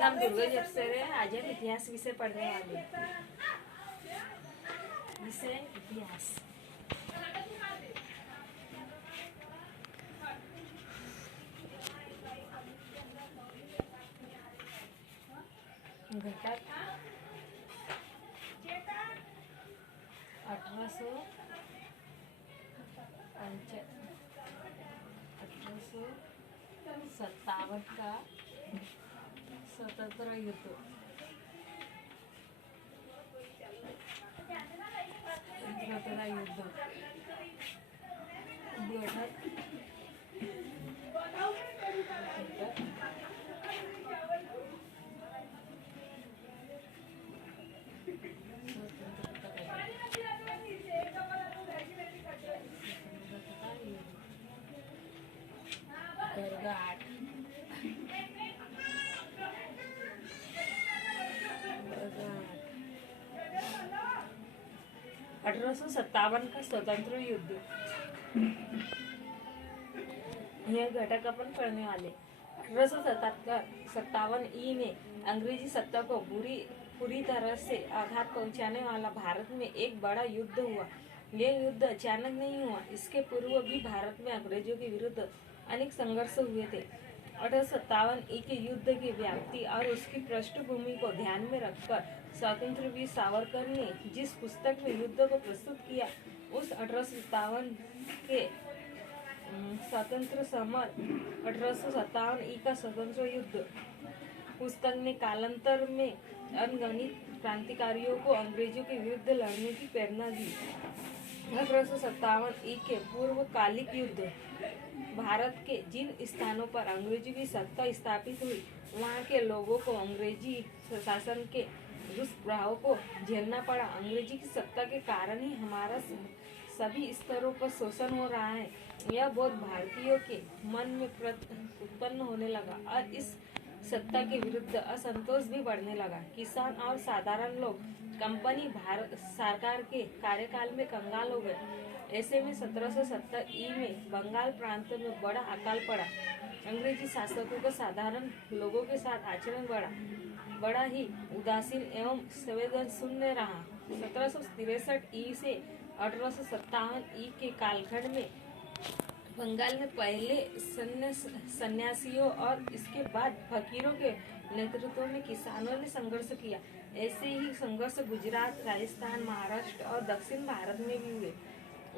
नाम दुर्गा जपसेरे। आज हम इतिहास विषय पढ़ने वाले हैं। विषय इतिहास। घटक 1857 का स्वतंत्र युद्ध। स्वतंत्रता युद्ध वर्ग 8 1857 का स्वतंत्र युद्ध। यह घटक अपन पढ़ने वाले। 1857 ई में अंग्रेजी सत्ता को पूरी तरह से आघात पहुंचाने वाला भारत में एक बड़ा युद्ध हुआ। यह युद्ध अचानक नहीं हुआ, इसके पूर्व भी भारत में अंग्रेजों के विरुद्ध अनेक संघर्ष हुए थे। 1857 ई के युद्ध की व्याप्ति और उसकी पृष्ठभूमि को ध्यान में रखकर स्वतंत्र वीर सावरकर ने जिस पुस्तक में युद्ध को प्रस्तुत किया, उस 1857 के स्वतंत्र समर 1857 ई का स्वतंत्र युद्ध पुस्तक ने कालांतर में अनगिनत क्रांतिकारियों को अंग्रेजों के विरुद्ध लड़ने की प्रेरणा दी। 1857 ई के पूर्वकालिक युद्ध भारत के जिन स्थानों पर अंग्रेजों की सत्ता स्थापित हुई, वहाँ के लोगों को अंग्रेजी शासन के दुष्प्रभाव को झेलना पड़ा। अंग्रेजी की सत्ता के कारण ही हमारा सभी स्तरों पर शोषण हो रहा है। यह बोध भारतीयों के मन में उत्पन्न होने लगा और इस सत्ता के विरुद्ध असंतोष भी बढ़ने लगा। किसान और साधारण लोग कंपनी भारत सरकार के कार्यकाल में कंगाल हो गए। ऐसे में 1770 ई में बंगाल प्रांत में बड़ा अकाल पड़ा। अंग्रेजी शासकों का साधारण लोगों के साथ आचरण बड़ा ही उदासीन एवं संवेदनशून्य रहा। 1763 ई से 1857 ई के कालखंड में बंगाल में पहले सन्यासियों और इसके बाद फकीरों के नेतृत्व में किसानों ने संघर्ष किया। ऐसे ही संघर्ष गुजरात, राजस्थान, महाराष्ट्र और दक्षिण भारत में भी हुए।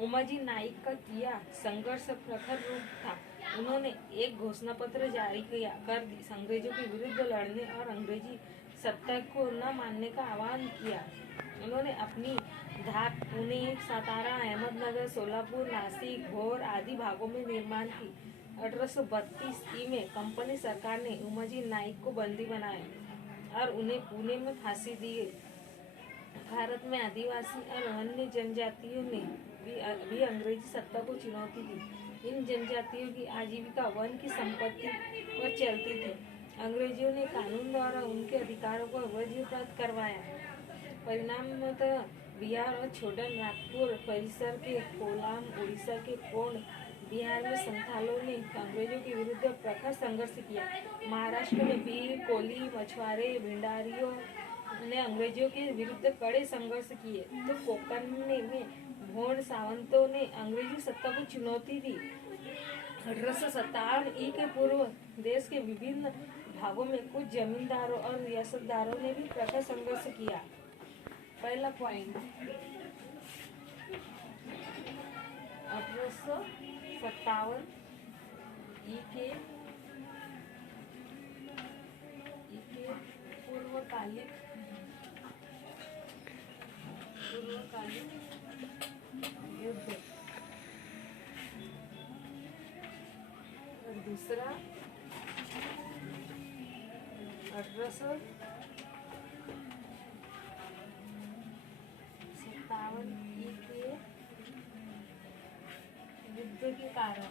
उमाजी नाइक का किया संघर्ष प्रखर रूप था। उन्होंने एक घोषणा पत्र जारी कर अंग्रेजों के विरुद्ध लड़ने और अंग्रेजी सत्ता को न मानने का आह्वान किया। उन्होंने अपनी धाक पुणे, सातारा, अहमदनगर, सोलापुर, नासिक, भोर आदि भागों में निर्माण की। 1832 ई में कंपनी सरकार ने उमाजी नाइक को बंदी बनाया और उन्हें पुणे में फांसी दी। भारत में आदिवासी और अन्य जनजातियों ने भी अंग्रेजी सत्ता को चुनौती दी। इन जनजातियों की आजीविका वन की संपत्ति पर चलती थी। अंग्रेजों ने कानून द्वारा उनके अधिकारों को वज्रपात करवाया। परिणामतः बिहार और छोटा नागपुर परिसर के कोलाम, उड़ीसा के कोंड, बिहार में संथालों ने अंग्रेजों के विरुद्ध प्रखर संघर्ष किया। महाराष्ट्र में भील, कोली, मछुआरे, भिंडारियों ने अंग्रेजों के विरुद्ध कड़े संघर्ष किए, तो कोंकण में भोंड सावंतों ने अंग्रेजी सत्ता को चुनौती दी। 1857 ई के पूर्व देश के विभिन्न भागों में कुछ जमींदारों और रियासतदारों ने भी प्रखर संघर्ष किया। पहला पॉइंट, 1857 ई के पूर्वकालिक युद्ध। और दूसरा 1857 ई के युद्ध के कारण।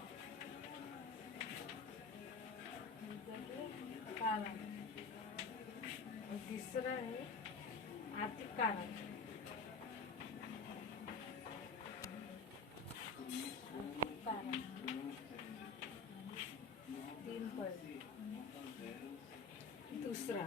और तीसरा है आर्थिक कारण। दूसरा